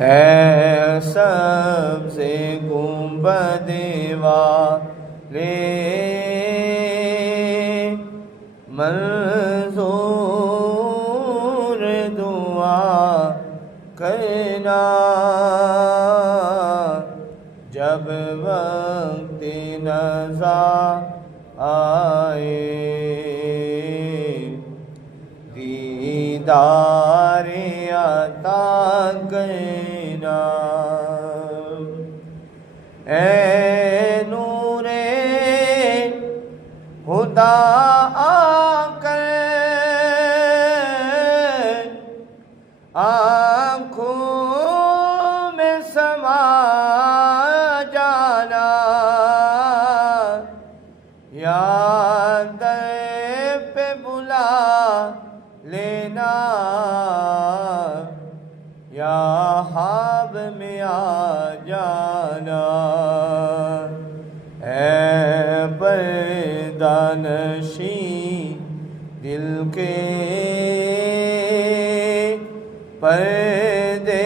ہے سب سے گنبد والے منظور دعا کرنا جب وقت نزا آئے دیدار عطا کرنا اے نور خدا آ کر آنکھوں میں سما جانا یا در پہ بلا لینا یا خواب میں آ جانا اے پردہ نشیں دل کے پردے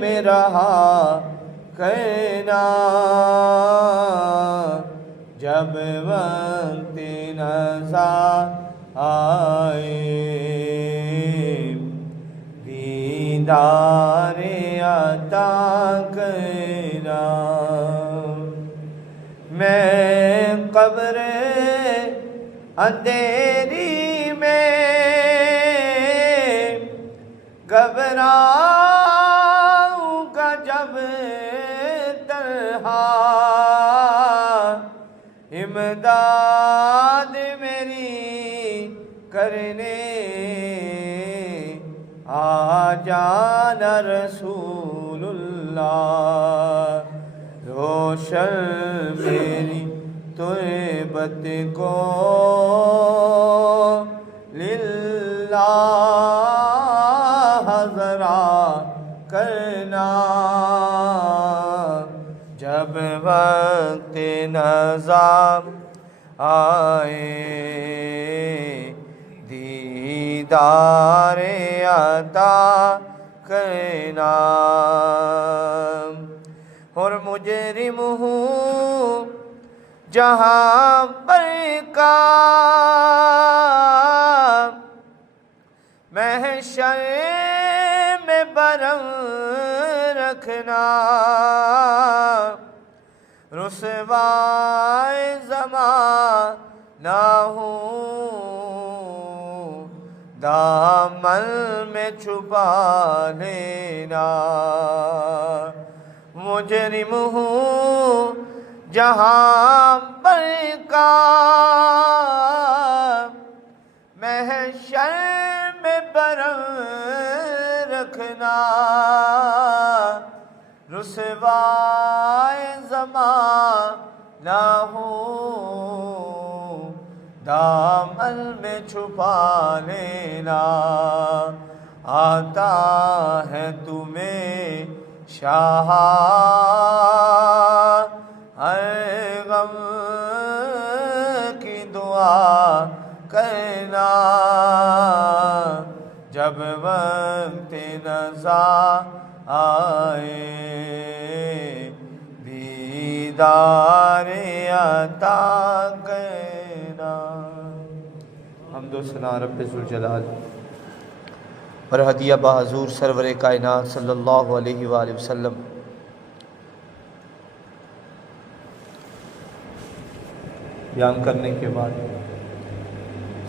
میں رہا کرنا جب وقت نزا آئے دیدار عطا کرنا میں قبر اندھیری میں گھبراؤں گا جب تنہا امداد میری کرنے آ جانا رسول اللہ روشن میری تربت کو للہ ذرا کرنا جب وقت نزا آئے دیدار عطا کرنا اور مجرم ہوں جہاں پر کا محشر میں برم رکھنا رسوائے زمانہ ہوں دامن میں چھپا لینا مجرم ہوں جہاں پر کا محشر میں برم رکھنا رسوائے زمانہ ہوں دامن میں چھپا لینا آتا ہے تمہیں شاہ ہر غم کی دعا کرنا جب وقت نزا آئے دیدار عطا کرنا حمد و ثنا رب ذوالجلال اور ہدیہ بحضور سرور کائنات صلی اللہ علیہ وآلہ وسلم بیان کرنے کے بعد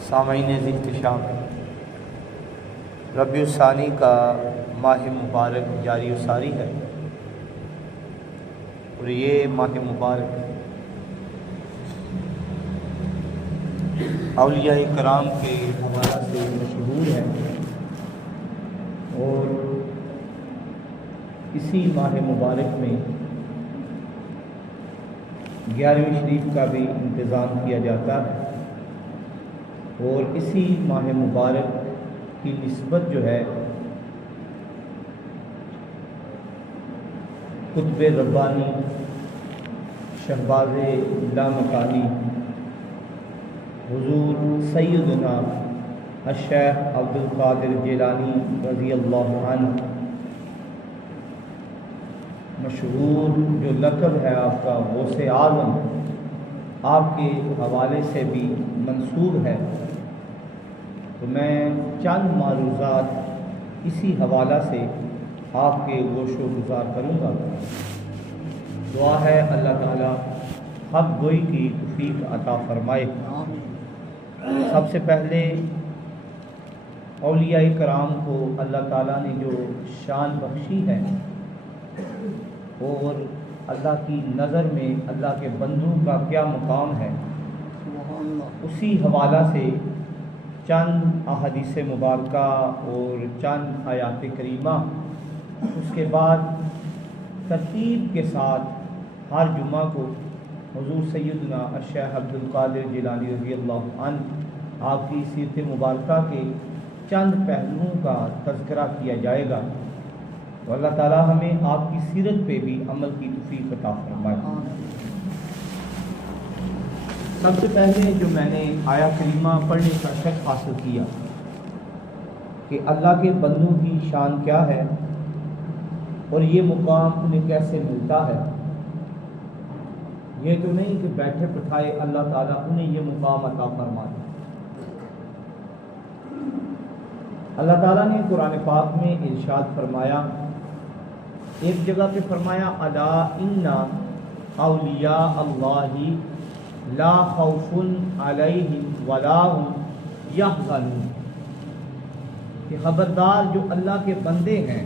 سامعین احتشام ربیع الثانی کا ماہ مبارک جاری و ساری ہے اور یہ ماہ مبارک اولیاء کرام کے حوالہ سے مشہور ہے اور اسی ماہ مبارک میں 11ویں شریف کا بھی انتظام کیا جاتا ہے اور اسی ماہ مبارک کی نسبت جو ہے قطب ربانی شہباز لامکانی حضور سیدنا الشیخ عبدالقادر جیلانی رضی اللہ عنہ، مشہور جو لقب ہے آپ کا غوث اعظم، آپ کے حوالے سے بھی منسوب ہے، تو میں چند معروضات اسی حوالہ سے آپ کے گوش و گزار کروں گا۔ دعا ہے اللہ تعالیٰ حق گوئی کی توفیق عطا فرمائے۔ سب سے پہلے اولیاء کرام کو اللہ تعالیٰ نے جو شان بخشی ہے اور اللہ کی نظر میں اللہ کے بندوں کا کیا مقام ہے، اسی حوالہ سے چند احادیث مبارکہ اور چند آیات کریمہ، اس کے بعد ترتیب کے ساتھ ہر جمعہ کو حضور سیدنا الشیخ عبدالقادر جیلانی رضی اللہ عنہ آپ کی سیرت مبارکہ کے چند پہلوؤں کا تذکرہ کیا جائے گا، تو اللہ تعالیٰ ہمیں آپ کی سیرت پہ بھی عمل کی توفیق عطا فرمائے۔ سب سے پہلے جو میں نے آیا کریمہ پڑھنے کا شرف حاصل کیا کہ اللہ کے بندوں کی شان کیا ہے اور یہ مقام انہیں کیسے ملتا ہے، یہ تو نہیں کہ بیٹھے بٹھائے اللہ تعالیٰ انہیں یہ مقام عطا فرماتا۔ اللہ تعالیٰ نے قرآن پاک میں ارشاد فرمایا، ایک جگہ پہ فرمایا الا ان اولیاء اللہ لا خوف علیہم ولا هم یحزنون، کہ خبردار جو اللہ کے بندے ہیں،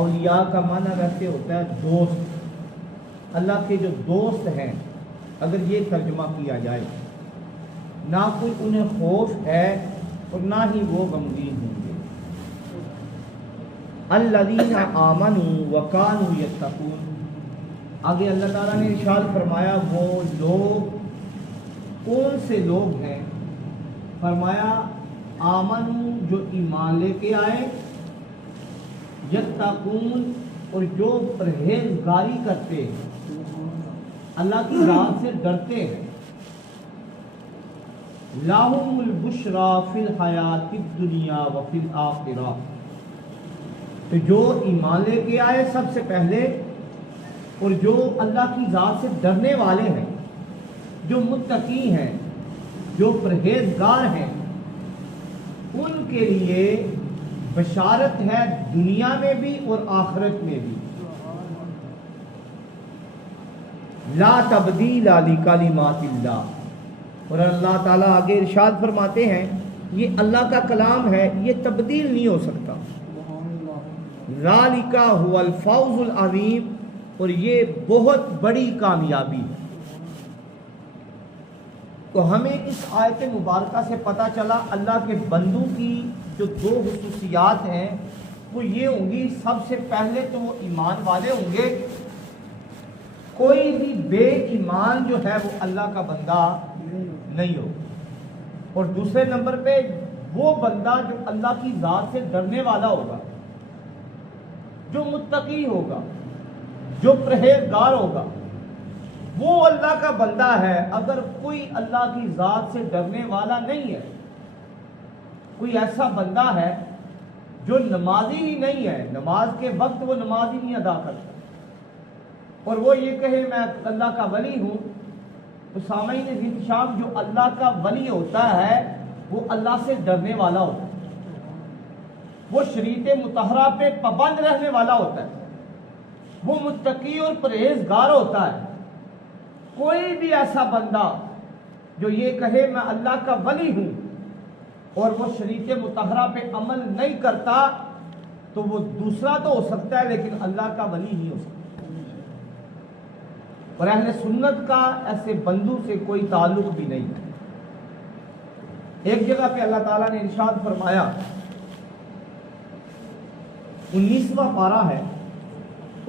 اولیاء کا معنی ویسے ہوتا ہے دوست، اللہ کے جو دوست ہیں، اگر یہ ترجمہ کیا جائے، نہ کوئی انہیں خوف ہے اور نہ ہی وہ غمگین ہوں گے۔ الذین آمنوا وکانوا یتقون، آگے اللہ تعالیٰ نے ارشاد فرمایا وہ لوگ کون سے لوگ ہیں، فرمایا آمنوا جو ایمان لے کے آئے، یتقون اور جو پرہیزگاری کرتے ہیں، اللہ کی ذات سے ڈرتے ہیں، لَهُمُ الْبُشْرَى فِي الْحَيَاةِ الدُّنْيَا وَفِي الْآخِرَةِ، تو جو ایمان لے کے آئے سب سے پہلے اور جو اللہ کی ذات سے ڈرنے والے ہیں، جو متقی ہیں، جو پرہیزگار ہیں، ان کے لیے بشارت ہے دنیا میں بھی اور آخرت میں بھی۔ لا تبدیل لکلمات اللہ، اور اللہ تعالیٰ آگے ارشاد فرماتے ہیں یہ اللہ کا کلام ہے، یہ تبدیل نہیں ہو سکتا۔ ذالک هو الفوز العظیم، اور یہ بہت بڑی کامیابی ہے۔ تو ہمیں اس آیت مبارکہ سے پتہ چلا اللہ کے بندوں کی جو دو خصوصیات ہیں وہ یہ ہوں گی، سب سے پہلے تو وہ ایمان والے ہوں گے، کوئی بھی بے ایمان جو ہے وہ اللہ کا بندہ نہیں ہو، اور دوسرے نمبر پہ وہ بندہ جو اللہ کی ذات سے ڈرنے والا ہوگا، جو متقی ہوگا، جو پرہیزگار ہوگا، وہ اللہ کا بندہ ہے۔ اگر کوئی اللہ کی ذات سے ڈرنے والا نہیں ہے، کوئی ایسا بندہ ہے جو نمازی ہی نہیں ہے، نماز کے وقت وہ نماز ہی نہیں ادا کرتا، اور وہ یہ کہے میں اللہ کا ولی ہوں، تو سامعین احتشام جو اللہ کا ولی ہوتا ہے وہ اللہ سے ڈرنے والا ہوتا ہے، وہ شریعت مطہرہ پہ پابند رہنے والا ہوتا ہے، وہ متقی اور پرہیزگار ہوتا ہے۔ کوئی بھی ایسا بندہ جو یہ کہے میں اللہ کا ولی ہوں اور وہ شریعت مطہرہ پہ عمل نہیں کرتا، تو وہ دوسرا تو ہو سکتا ہے لیکن اللہ کا ولی نہیں ہو سکتا۔ اور اہل سنت کا ایسے بندوں سے کوئی تعلق بھی نہیں ہے۔ ایک جگہ پہ اللہ تعالیٰ نے ارشاد فرمایا، 19واں پارہ ہے،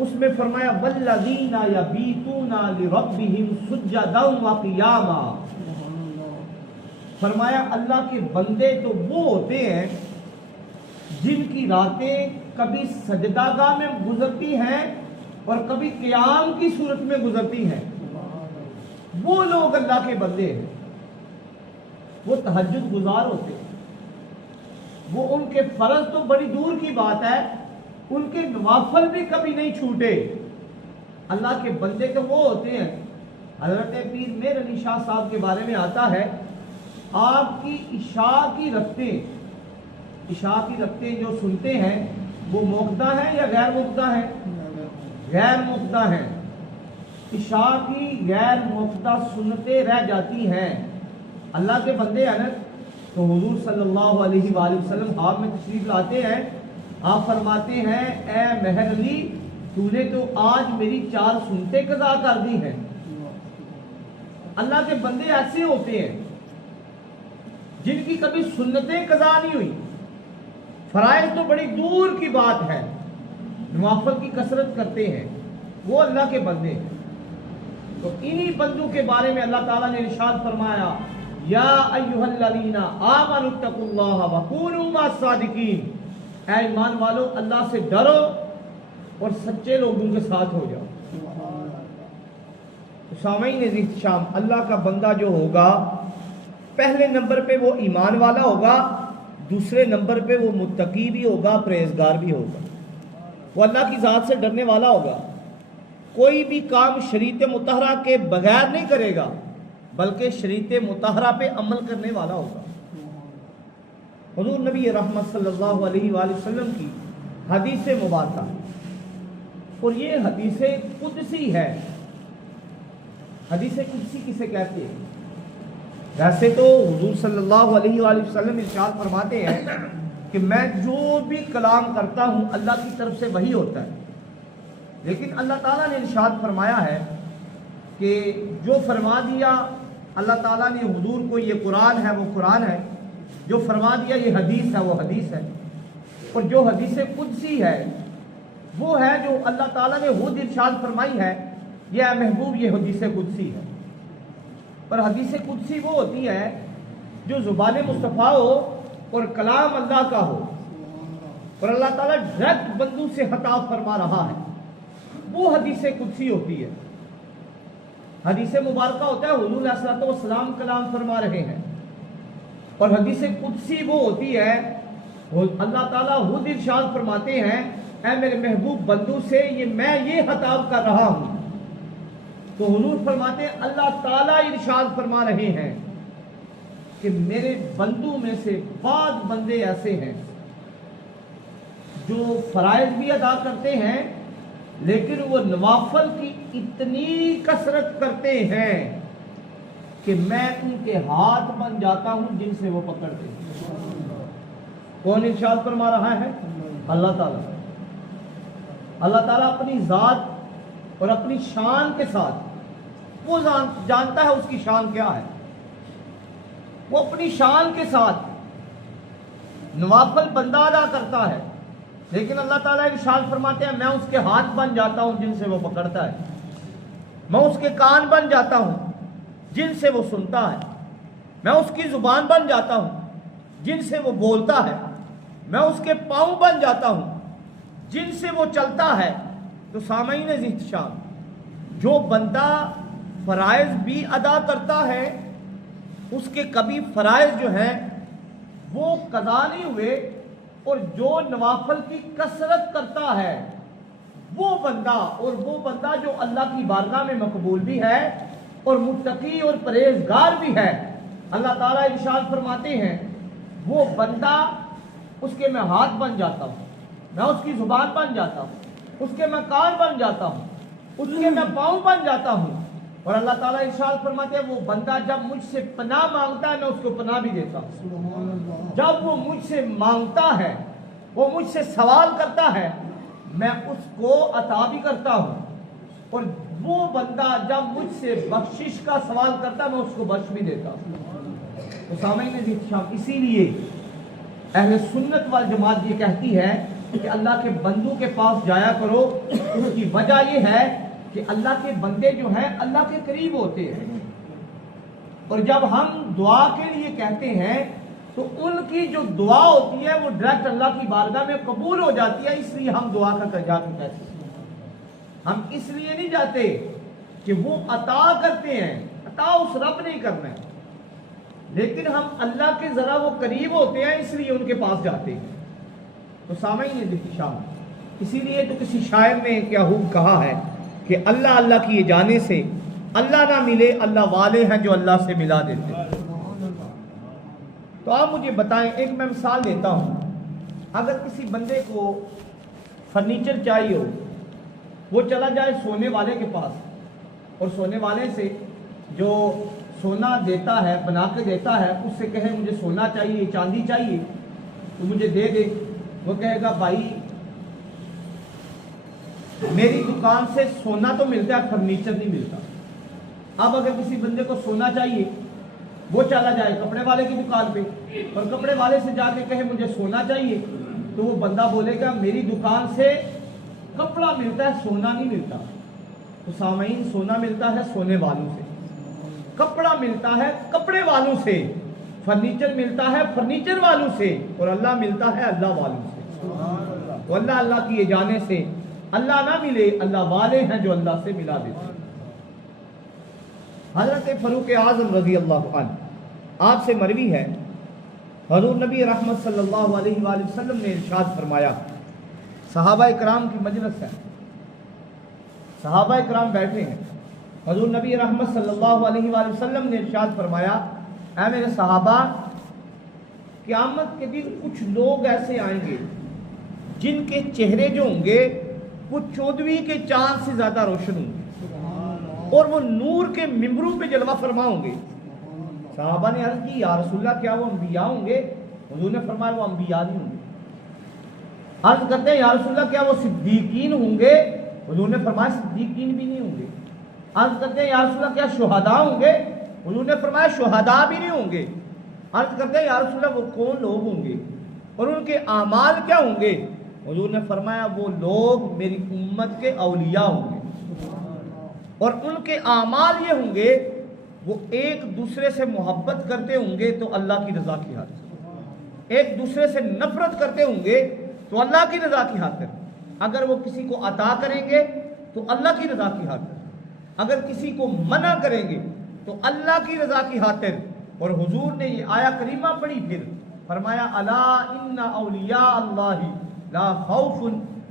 اس میں فرمایا والذین یبیتون لربہم سجدا وقیاما، فرمایا اللہ کے بندے تو وہ ہوتے ہیں جن کی راتیں کبھی سجدہ گاہ میں گزرتی ہیں اور کبھی قیام کی صورت میں گزرتی ہیں، وہ لوگ اللہ کے بندے ہیں۔ وہ تہجد گزار ہوتے ہیں، وہ ان کے فرض تو بڑی دور کی بات ہے، ان کے نوافل بھی کبھی نہیں چھوٹے۔ اللہ کے بندے تو وہ ہوتے ہیں، حضرت پیر میر علی شاہ صاحب کے بارے میں آتا ہے، آپ کی عشاء کی رکعتیں جو سنتے ہیں وہ موقدہ ہیں یا غیر موقدہ ہیں؟ غیر موقدہ ہیں۔ عشاء کی غیر موقدہ سنتیں رہ جاتی ہیں۔ اللہ کے بندے ہیں نا، تو حضور صلی اللہ علیہ وآلہ وسلم آپ میں تشریف لاتے ہیں، آپ فرماتے ہیں اے مہر علی تو نے تو آج میری 4 سنتیں قضا کر دی ہیں۔ اللہ کے بندے ایسے ہوتے ہیں جن کی کبھی سنتیں قضا نہیں ہوئی، فرائض تو بڑی دور کی بات ہے، نوافل کی کثرت کرتے ہیں، وہ اللہ کے بندے ہیں۔ تو انہی بندوں کے بارے میں اللہ تعالیٰ نے ارشاد فرمایا یا ایھا الذین آمنوا اتقوا اللہ وکونوا مع الصادقین، اے ایمان والو اللہ سے ڈرو اور سچے لوگوں کے ساتھ ہو جاؤ۔ سامعین احترام، اللہ کا بندہ جو ہوگا پہلے نمبر پہ وہ ایمان والا ہوگا، دوسرے نمبر پہ وہ متقی بھی ہوگا، پرہیزگار بھی ہوگا، وہ اللہ کی ذات سے ڈرنے والا ہوگا، کوئی بھی کام شریعت مطہرہ کے بغیر نہیں کرے گا بلکہ شریعت مطہرہ پہ عمل کرنے والا ہوگا۔ حضور نبی رحمت صلی اللہ علیہ وآلہ وسلم کی حدیث مبارکہ، اور یہ حدیث قدسی ہے۔ حدیث قدسی کسے کہتے ہیں؟ ویسے تو حضور صلی اللہ علیہ وآلہ وسلم ارشاد فرماتے ہیں کہ میں جو بھی کلام کرتا ہوں اللہ کی طرف سے وہی ہوتا ہے، لیکن اللہ تعالیٰ نے ارشاد فرمایا ہے کہ جو فرما دیا اللہ تعالیٰ نے حضور کو یہ قرآن ہے وہ قرآن ہے، جو فرما دیا یہ حدیث ہے وہ حدیث ہے، اور جو حدیث قدسی ہے وہ ہے جو اللہ تعالیٰ نے خود ارشاد فرمائی ہے، یہ اے محبوب یہ حدیث قدسی ہے۔ اور حدیث قدسی وہ ہوتی ہے جو زبان مصطفیٰ ہو اور کلام اللہ کا ہو، اور اللہ تعالیٰ ڈائریکٹ بندوں سے خطاب فرما رہا ہے، وہ حدیث قدسی ہوتی ہے۔ حدیث مبارکہ ہوتا ہے حضور علیہ الصلوۃ والسلام کلام فرما رہے ہیں، اور حدیث قدسی وہ ہوتی ہے اللہ تعالیٰ خود ارشاد فرماتے ہیں اے میرے محبوب بندوں سے میں یہ خطاب کر رہا ہوں۔ تو حضور فرماتے ہیں اللہ تعالیٰ ارشاد فرما رہے ہیں کہ میرے بندوں میں سے بعض بندے ایسے ہیں جو فرائض بھی ادا کرتے ہیں لیکن وہ نوافل کی اتنی کثرت کرتے ہیں کہ میں ان کے ہاتھ بن جاتا ہوں جن سے وہ پکڑتے ہیں۔ کون ارشاد فرما رہا ہے؟ اللہ تعالیٰ۔ اللہ تعالیٰ اپنی ذات اور اپنی شان کے ساتھ، وہ جانتا ہے اس کی شان کیا ہے، وہ اپنی شان کے ساتھ نوافل بندہ ادا کرتا ہے، لیکن اللہ تعالیٰ ارشاد فرماتے ہیں میں اس کے ہاتھ بن جاتا ہوں جن سے وہ پکڑتا ہے، میں اس کے کان بن جاتا ہوں جن سے وہ سنتا ہے، میں اس کی زبان بن جاتا ہوں جن سے وہ بولتا ہے، میں اس کے پاؤں بن جاتا ہوں جن سے وہ چلتا ہے۔ تو سامعین احترام، جو بندہ فرائض بھی ادا کرتا ہے اس کے کبھی فرائض جو ہیں وہ قضا نہیں ہوئے، اور جو نوافل کی کثرت کرتا ہے وہ بندہ جو اللہ کی بارگاہ میں مقبول بھی ہے اور متقی اور پرہیزگار بھی ہے، اللہ تعالیٰ ارشاد فرماتے ہیں وہ بندہ اس کے میں ہاتھ بن جاتا ہوں، میں اس کی زبان بن جاتا ہوں، اس کے میں کان بن جاتا ہوں، اس کے میں پاؤں بن جاتا ہوں، اور اللہ تعالیٰ ارشاد فرماتے ہیں وہ بندہ جب مجھ سے پناہ مانگتا ہے میں اس کو پناہ بھی دیتا ہوں، جب وہ مجھ سے مانگتا ہے، وہ مجھ سے سوال کرتا ہے میں اس کو عطا بھی کرتا ہوں، اور وہ بندہ جب مجھ سے بخشش کا سوال کرتا ہے میں اس کو بخش بھی دیتا ہوں۔ تو سامعین احترام، اسی لیے اہل سنت والجماعت یہ کہتی ہے کہ اللہ کے بندوں کے پاس جایا کرو، اس کی وجہ یہ ہے کہ اللہ کے بندے جو ہیں اللہ کے قریب ہوتے ہیں، اور جب ہم دعا کے لیے کہتے ہیں تو ان کی جو دعا ہوتی ہے وہ ڈائریکٹ اللہ کی بارگاہ میں قبول ہو جاتی ہے، اس لیے ہم دعا کا جا کے کہتے ہیں، ہم اس لیے نہیں جاتے کہ وہ عطا کرتے ہیں، عطا اس رب نے کرنا ہے، لیکن ہم اللہ کے ذرا وہ قریب ہوتے ہیں اس لیے ان کے پاس جاتے ہیں۔ تو سامعین احتشام، اسی لیے تو کسی شاعر نے کیا خوب کہا ہے کہ اللہ اللہ کیے جانے سے اللہ نہ ملے، اللہ والے ہیں جو اللہ سے ملا دیتے ہیں۔ تو آپ مجھے بتائیں، ایک میں مثال دیتا ہوں، اگر کسی بندے کو فرنیچر چاہیے ہو، وہ چلا جائے سونے والے کے پاس اور سونے والے سے جو سونا دیتا ہے، بنا کے دیتا ہے، اس سے کہے مجھے سونا چاہیے، چاندی چاہیے تو مجھے دے دے۔ وہ کہے گا بھائی میری دکان سے سونا تو ملتا ہے، فرنیچر نہیں ملتا۔ اب اگر کسی بندے کو سونا چاہیے، وہ چلا جائے کپڑے والے کی دکان پہ اور کپڑے والے سے جا کے کہے مجھے سونا چاہیے، تو وہ بندہ بولے گا میری دکان سے کپڑا ملتا ہے، سونا نہیں ملتا۔ تو سامعین، سونا ملتا ہے سونے والوں سے، کپڑا ملتا ہے کپڑے والوں سے، فرنیچر ملتا ہے فرنیچر والوں سے، اور اللہ ملتا ہے اللہ والوں سے۔ تو اللہ اللہ کیے جانے سے اللہ نہ ملے، اللہ والے ہیں جو اللہ سے ملا دیتے ہیں۔ حضرت فاروق اعظم رضی اللہ عنہ، آپ سے مروی ہے، حضور نبی رحمت صلی اللہ علیہ وآلہ وسلم نے ارشاد فرمایا، صحابہ اکرام کی مجلس ہے، صحابہ اکرام بیٹھے ہیں، حضور نبی رحمت صلی اللہ علیہ وآلہ وسلم نے ارشاد فرمایا، اے میرے صحابہ، قیامت کے دن کچھ لوگ ایسے آئیں گے جن کے چہرے جو ہوں گے وہ 14ویں کے چاند سے زیادہ روشن ہوں گے اور وہ نور کے ممبروں پہ جلوہ فرما ہوں گے۔ صحابہ نے عرض کی، یا رسول اللہ کیا وہ انبیاء ہوں گے؟ حضور نے فرمایا وہ انبیاء نہیں ہوں گے۔ عرض کرتے ہیں یا رسول اللہ کیا وہ صدیقین ہوں گے؟ حضور نے فرمایا صدیقین بھی نہیں ہوں گے۔ عرض کرتے ہیں یا رسول اللہ کیا شہداء ہوں گے؟ حضور نے فرمایا شہداء بھی نہیں ہوں گے۔ عرض کرتے ہیں یا رسول اللہ وہ کون لوگ ہوں گے اور ان کے اعمال کیا ہوں گے؟ حضور نے فرمایا وہ لوگ میری امت کے اولیاء ہوں گے اور ان کے اعمال یہ ہوں گے وہ ایک دوسرے سے محبت کرتے ہوں گے تو اللہ کی رضا کی خاطر، ایک دوسرے سے نفرت کرتے ہوں گے تو اللہ کی رضا کی خاطر، اگر وہ کسی کو عطا کریں گے تو اللہ کی رضا کی خاطر، اگر کسی کو منع کریں گے تو اللہ کی رضا کی خاطر۔ اور حضور نے یہ آیہ کریمہ پڑھی، پھر فرمایا الا ان اولیاء اللہ لا خوف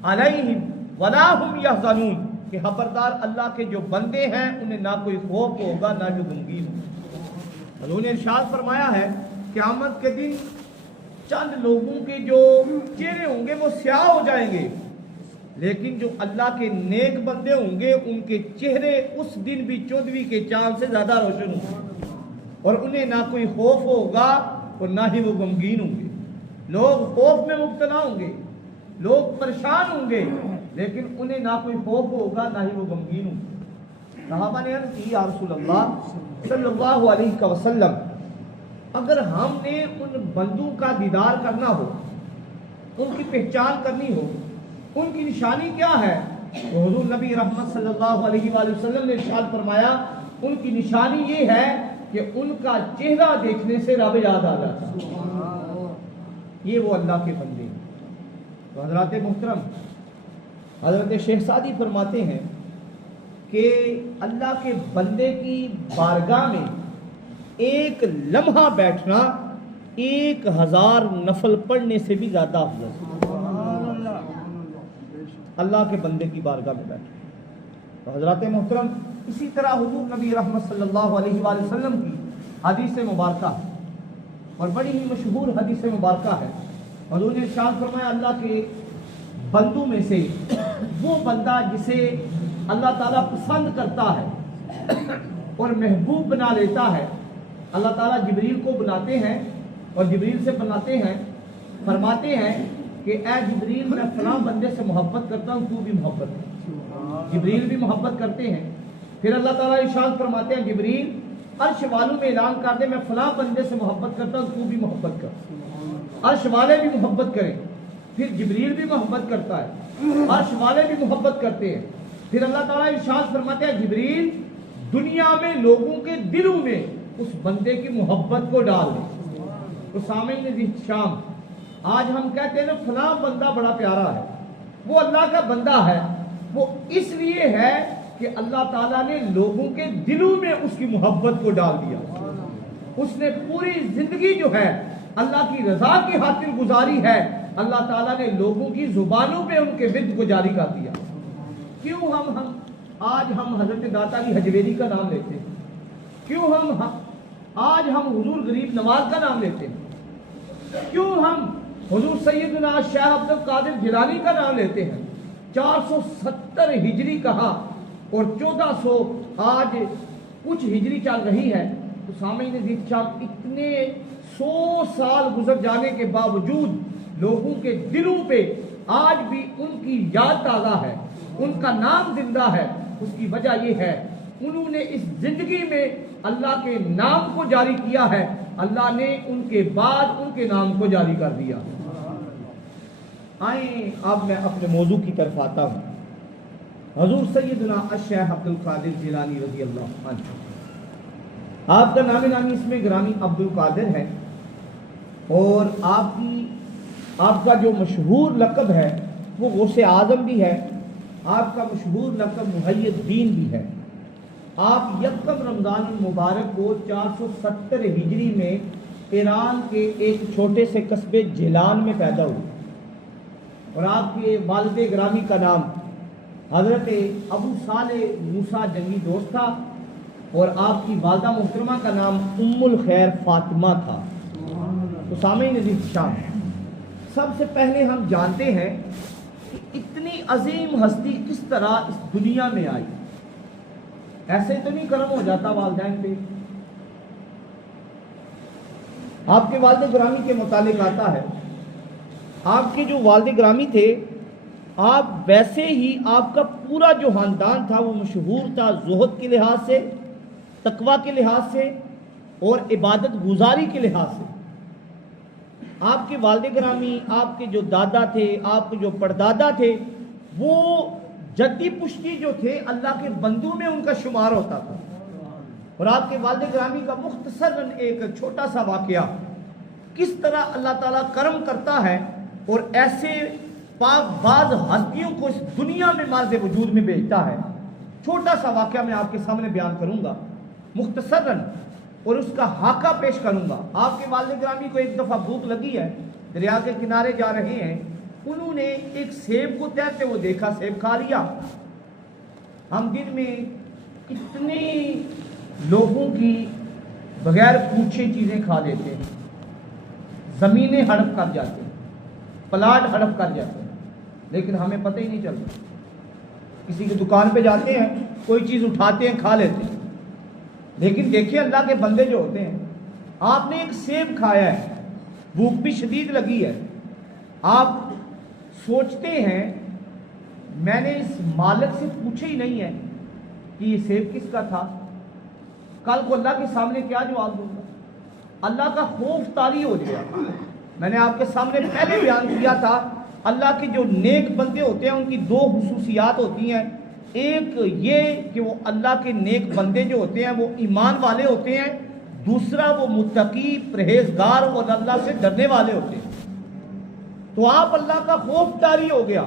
علیہم ولا هم یحزنون، کہ خبردار اللہ کے جو بندے ہیں انہیں نہ کوئی خوف ہوگا نہ ہی غمگین ہوگا۔ حضور نے ارشاد فرمایا ہے قیامت کے دن چند لوگوں کے جو چہرے ہوں گے وہ سیاہ ہو جائیں گے، لیکن جو اللہ کے نیک بندے ہوں گے ان کے چہرے اس دن بھی 14ویں کے چاند سے زیادہ روشن ہوں گے اور انہیں نہ کوئی خوف ہوگا اور نہ ہی وہ غمگین ہوں گے۔ لوگ خوف میں مبتلا ہوں گے، لوگ پریشان ہوں گے، لیکن انہیں نہ کوئی خوف ہوگا نہ ہی وہ غمگین ہوں گے۔ صحابہ نے عرض کی یا رسول اللہ صلی اللہ علیہ وسلم، اگر ہم نے ان بندوں کا دیدار کرنا ہو، ان کی پہچان کرنی ہو، ان کی نشانی کیا ہے؟ تو حضور نبی رحمت صلی اللہ علیہ وآلہ وسلم نے ارشاد فرمایا ان کی نشانی یہ ہے کہ ان کا چہرہ دیکھنے سے رب یاد آ جاتا ہے، یہ وہ اللہ کے بندے ہیں۔ تو حضرات محترم، حضرت شیخ سعدی فرماتے ہیں کہ اللہ کے بندے کی بارگاہ میں ایک لمحہ بیٹھنا 1000 نفل پڑھنے سے بھی زیادہ افضل ہے۔ اللہ کے بندے کی بارگاہ میں بیٹھنا۔ تو حضرات محترم، اسی طرح حضور نبی رحمت صلی اللہ علیہ وآلہ وسلم کی حدیث مبارکہ ہے اور بڑی ہی مشہور حدیث مبارکہ ہے۔ حضور نے ارشاد فرمایا اللہ کے بندوں میں سے وہ بندہ جسے اللہ تعالیٰ پسند کرتا ہے اور محبوب بنا لیتا ہے، اللہ تعالیٰ جبریل کو بناتے ہیں اور جبریل سے بناتے ہیں، فرماتے ہیں کہ اے جبریل میں فلاں بندے سے محبت کرتا ہوں، تو بھی محبت کر۔ جبریل بھی محبت کرتے ہیں۔ پھر اللہ تعالیٰ ارشاد فرماتے ہیں جبریل عرش والوں میں اعلان کر دے میں فلاں بندے سے محبت کرتا ہوں، تو بھی محبت کر۔ عرش والے بھی محبت کریں، پھر جبریل بھی محبت کرتا ہے، عرش والے بھی محبت کرتے ہیں۔ پھر اللہ تعالیٰ ارشاد فرماتے ہیں جبریل دنیا میں لوگوں کے دلوں میں اس بندے کی محبت کو ڈال دیں۔ تو سامعین احتشام، آج ہم کہتے ہیں نا فلاں بندہ بڑا پیارا ہے، وہ اللہ کا بندہ ہے، وہ اس لیے ہے کہ اللہ تعالیٰ نے لوگوں کے دلوں میں اس کی محبت کو ڈال دیا۔ اس نے پوری زندگی جو ہے اللہ کی رضا کی خاطر گزاری ہے، اللہ تعالیٰ نے لوگوں کی زبانوں پہ ان کے ورد کو جاری کر دیا۔ کیوں آج ہم حضرت داتا علی حجویری کا نام لیتے ہیں؟ کیوں آج ہم حضور غریب نواز کا نام لیتے ہیں؟ کیوں ہم حضور سیدنا شیخ عبد القادر جیلانی کا نام لیتے ہیں؟ 470 ہجری کہا اور 1400 آج کچھ ہجری چل رہی ہے، تو سامعین عزیز صاحب اتنے 100 سال گزر جانے کے باوجود لوگوں کے دلوں پہ آج بھی ان کی یاد تازہ ہے، ان کا نام زندہ ہے۔ اس کی وجہ یہ ہے انہوں نے اس زندگی میں اللہ کے نام کو جاری کیا ہے، اللہ نے ان کے بعد ان کے نام کو جاری کر دیا۔ آئیں اب میں اپنے موضوع کی طرف آتا ہوں۔ حضور سیدنا الشیخ عبد القادر جیلانی رضی اللہ عنہ، آپ کا نامی اس میں گرامی عبد القادر ہے، اور آپ کا جو مشہور لقب ہے وہ غوث اعظم بھی ہے، آپ کا مشہور لقب محی الدین بھی ہے۔ آپ یکم رمضان المبارک کو 470 ہجری میں ایران کے ایک چھوٹے سے قصبے جیلان میں پیدا ہوئے، اور آپ کے والد گرامی کا نام حضرت ابو صالح موسیٰ جنگی دوست تھا، اور آپ کی والدہ محترمہ کا نام ام الخیر فاطمہ تھا۔ تو سامعین عزیز شام، سب سے پہلے ہم جانتے ہیں کہ اتنی عظیم ہستی کس طرح اس دنیا میں آئی۔ ایسے تو نہیں کرم ہو جاتا والدین پہ۔ آپ کے والد گرامی کے متعلق آتا ہے، آپ کے جو والد گرامی تھے، آپ ویسے ہی آپ کا پورا جو خاندان تھا وہ مشہور تھا زہد کے لحاظ سے، تقوی کے لحاظ سے، اور عبادت گزاری کے لحاظ سے۔ آپ کے والد گرامی، آپ کے جو دادا تھے، آپ کے جو پردادا تھے، وہ جدی پشتی جو تھے اللہ کے بندوں میں ان کا شمار ہوتا تھا۔ اور آپ کے والد گرامی کا مختصراً ایک چھوٹا سا واقعہ، کس طرح اللہ تعالیٰ کرم کرتا ہے اور ایسے پاک باز ہستیوں کو اس دنیا میں مارز وجود میں بھیجتا ہے۔ چھوٹا سا واقعہ میں آپ کے سامنے بیان کروں گا مختصراً، اور اس کا خاکہ پیش کروں گا۔ آپ کے والد گرامی کو ایک دفعہ بھوک لگی ہے، دریا کے کنارے جا رہے ہیں، انہوں نے ایک سیب کو تیرتے وہ دیکھا، سیب کھا لیا۔ ہم دن میں اتنے لوگوں کی بغیر پوچھے چیزیں کھا لیتے ہیں، زمینیں ہڑپ کر جاتے ہیں، پلاٹ ہڑپ کر جاتے ہیں، لیکن ہمیں پتہ ہی نہیں چلتا۔ کسی کی دکان پہ جاتے ہیں، کوئی چیز اٹھاتے ہیں، کھا لیتے ہیں، لیکن دیکھیں اللہ کے بندے جو ہوتے ہیں، آپ نے ایک سیب کھایا ہے، بھوک بھی شدید لگی ہے، آپ سوچتے ہیں میں نے اس مالک سے پوچھے ہی نہیں ہے کہ یہ سیب کس کا تھا، کل کو اللہ کے سامنے کیا جواب دوں گا؟ اللہ کا خوف طاری ہو گیا۔ میں نے آپ کے سامنے پہلے بیان کیا تھا، اللہ کے جو نیک بندے ہوتے ہیں ان کی دو خصوصیات ہوتی ہیں، ایک یہ کہ وہ اللہ کے نیک بندے جو ہوتے ہیں وہ ایمان والے ہوتے ہیں، دوسرا وہ متقی، پرہیزگار اور اللہ سے ڈرنے والے ہوتے ہیں۔ تو آپ اللہ کا خوف طاری ہو گیا،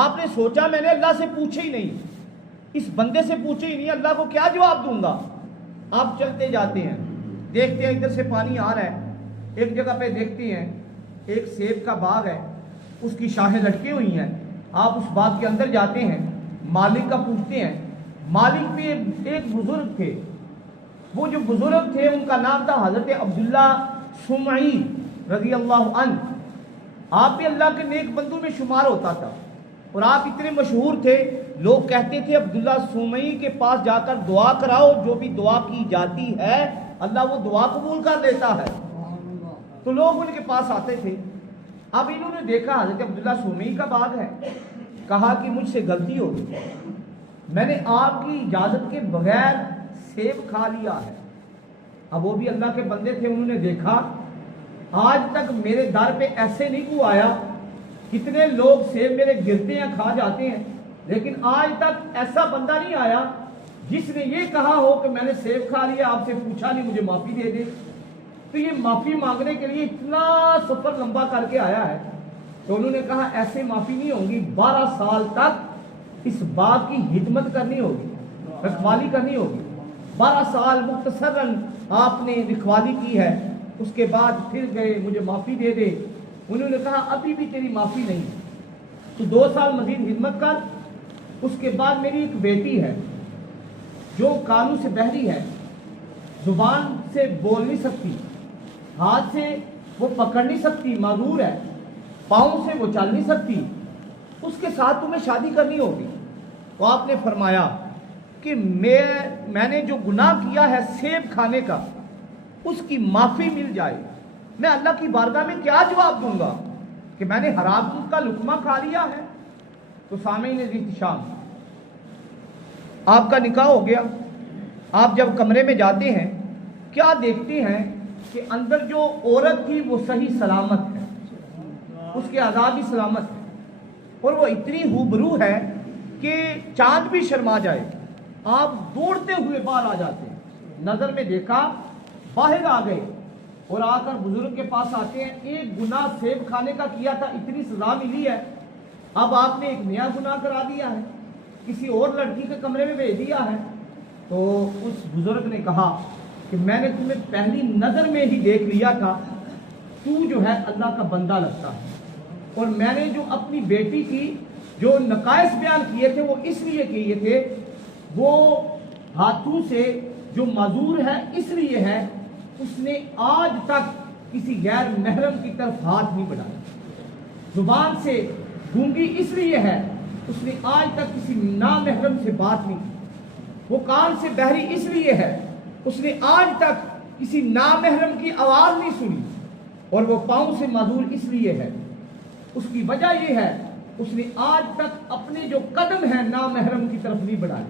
آپ نے سوچا میں نے اللہ سے پوچھے ہی نہیں، اس بندے سے پوچھے ہی نہیں، اللہ کو کیا جواب دوں گا؟ آپ چلتے جاتے ہیں، دیکھتے ہیں ادھر سے پانی آ رہا ہے، ایک جگہ پہ دیکھتے ہیں ایک سیب کا باغ ہے، اس کی شاخیں لٹکی ہوئی ہیں، آپ اس باغ کے اندر جاتے ہیں، مالک کا پوچھتے ہیں، مالک بھی ایک بزرگ تھے، وہ جو بزرگ تھے ان کا نام تھا حضرت عبداللہ سمعی رضی اللہ عنہ۔ آپ بھی اللہ کے نیک بندوں میں شمار ہوتا تھا، اور آپ اتنے مشہور تھے، لوگ کہتے تھے عبداللہ سمعی کے پاس جا کر دعا کراؤ، جو بھی دعا کی جاتی ہے اللہ وہ دعا قبول کر لیتا ہے۔ تو لوگ ان کے پاس آتے تھے۔ اب انہوں نے دیکھا حضرت عبداللہ سمعی کا باغ ہے، کہا کہ مجھ سے غلطی ہو گئی، میں نے آپ کی اجازت کے بغیر سیب کھا لیا ہے۔ اب وہ بھی اللہ کے بندے تھے، انہوں نے دیکھا آج تک میرے در پہ ایسے نہیں کو آیا، کتنے لوگ سیب میرے گرتے ہیں، کھا جاتے ہیں، لیکن آج تک ایسا بندہ نہیں آیا جس نے یہ کہا ہو کہ میں نے سیب کھا لیا، آپ سے پوچھا نہیں، مجھے معافی دے دے۔ تو یہ معافی مانگنے کے لیے اتنا سفر لمبا کر کے آیا ہے۔ تو انہوں نے کہا ایسے معافی نہیں ہوں گی، 12 سال تک اس باغ کی خدمت کرنی ہوگی، رکھوالی کرنی ہوگی۔ 12 سال مختصراً آپ نے رکھوالی کی ہے، اس کے بعد پھر گئے مجھے معافی دے دے۔ انہوں نے کہا ابھی بھی تیری معافی نہیں، تو 2 سال مزید خدمت کر۔ اس کے بعد میری ایک بیٹی ہے جو کانوں سے بہری ہے، زبان سے بول نہیں سکتی، ہاتھ سے وہ پکڑ نہیں سکتی، معذور ہے، پاؤں سے وہ چل نہیں سکتی، اس کے ساتھ تمہیں شادی کرنی ہوگی۔ تو آپ نے فرمایا کہ میں نے جو گناہ کیا ہے سیب کھانے کا، اس کی معافی مل جائے، میں اللہ کی بارگاہ میں کیا جواب دوں گا کہ میں نے حرام کا لقمہ کھا لیا ہے۔ تو سامعین احتشام، آپ کا نکاح ہو گیا، آپ جب کمرے میں جاتے ہیں کیا دیکھتے ہیں کہ اندر جو عورت تھی وہ صحیح سلامت ہے، اس کے اعضاء بھی سلامت ہے، اور وہ اتنی ہوبرو ہے کہ چاند بھی شرما جائے، آپ دوڑتے ہوئے باہر آ جاتے ہیں۔ نظر میں دیکھا، باہر آ گئے اور آ کر بزرگ کے پاس آتے ہیں، ایک گناہ سیب کھانے کا کیا تھا، اتنی سزا ملی ہے، اب آپ نے ایک نیا گناہ کرا دیا ہے، کسی اور لڑکی کے کمرے میں بھیج دیا ہے۔ تو اس بزرگ نے کہا کہ میں نے تمہیں پہلی نظر میں ہی دیکھ لیا تھا، تو جو ہے اللہ کا بندہ لگتا ہے، اور میں نے جو اپنی بیٹی کی جو نقائص بیان کیے تھے وہ اس لیے کیے تھے، وہ ہاتھوں سے جو معذور ہے اس لیے ہے، اس نے آج تک کسی غیر محرم کی طرف ہاتھ نہیں بڑھایا، زبان سے گونگی اس لیے ہے، اس نے آج تک کسی نامحرم سے بات نہیں کی، وہ کان سے بہری اس لیے ہے، اس نے آج تک کسی نامحرم کی آواز نہیں سنی، اور وہ پاؤں سے معذور اس لیے ہے، اس کی وجہ یہ ہے اس نے آج تک اپنے جو قدم ہیں نامحرم کی طرف نہیں بڑھائے،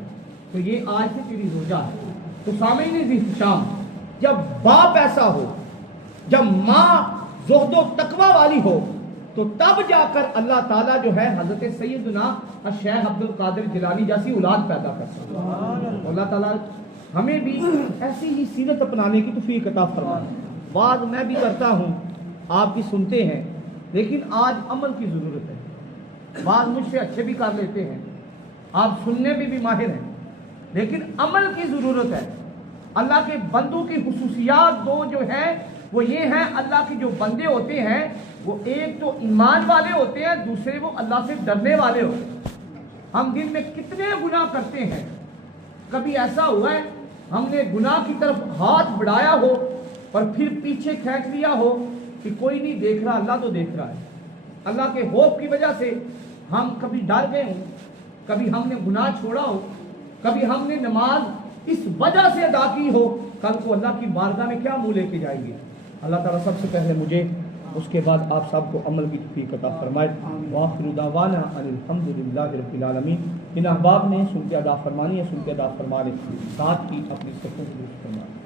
تو یہ آج سے تیری روزہ ہے۔ تو سامعین احتشام، جب باپ ایسا ہو، جب ماں زہد و تقوی والی ہو، تو تب جا کر اللہ تعالیٰ جو ہے حضرت سیدنا الشیخ عبد القادر جیلانی جیسی اولاد پیدا کر سکتا ہے۔ اللہ تعالیٰ ہمیں بھی ایسی ہی سیرت اپنانے کی توفیق عطا فرمائے۔ بات میں بھی کرتا ہوں، آپ بھی سنتے ہیں، لیکن آج عمل کی ضرورت ہے۔ بات مجھ سے اچھے بھی کر لیتے ہیں، آپ سننے میں بھی ماہر ہیں، لیکن عمل کی ضرورت ہے۔ اللہ کے بندوں کی خصوصیات دو جو ہیں وہ یہ ہیں، اللہ کے جو بندے ہوتے ہیں وہ ایک تو ایمان والے ہوتے ہیں، دوسرے وہ اللہ سے ڈرنے والے ہوتے ہیں۔ ہم دن میں کتنے گناہ کرتے ہیں، کبھی ایسا ہوا ہے ہم نے گناہ کی طرف ہاتھ بڑھایا ہو اور پھر پیچھے کھینچ لیا ہو کہ کوئی نہیں دیکھ رہا، اللہ تو دیکھ رہا ہے۔ اللہ کے خوف کی وجہ سے ہم کبھی ڈر گئے ہوں، کبھی ہم نے گناہ چھوڑا ہو، کبھی ہم نے نماز اس وجہ سے ادا کی ہو، کل کو اللہ کی بارگاہ میں کیا منہ لے کے جائیں گے۔ اللہ تعالیٰ سب سے پہلے مجھے، اس کے بعد آپ سب کو عمل کی توفیق عطا فرمائے۔ وآخر دعوانا ان الحمدللہ رب العالمین۔ ان احباب نے سن کے ادا فرمانی ہے، سن کے ادا فرمانے ساتھ کی اپنی صفوں کو درست فرمائے۔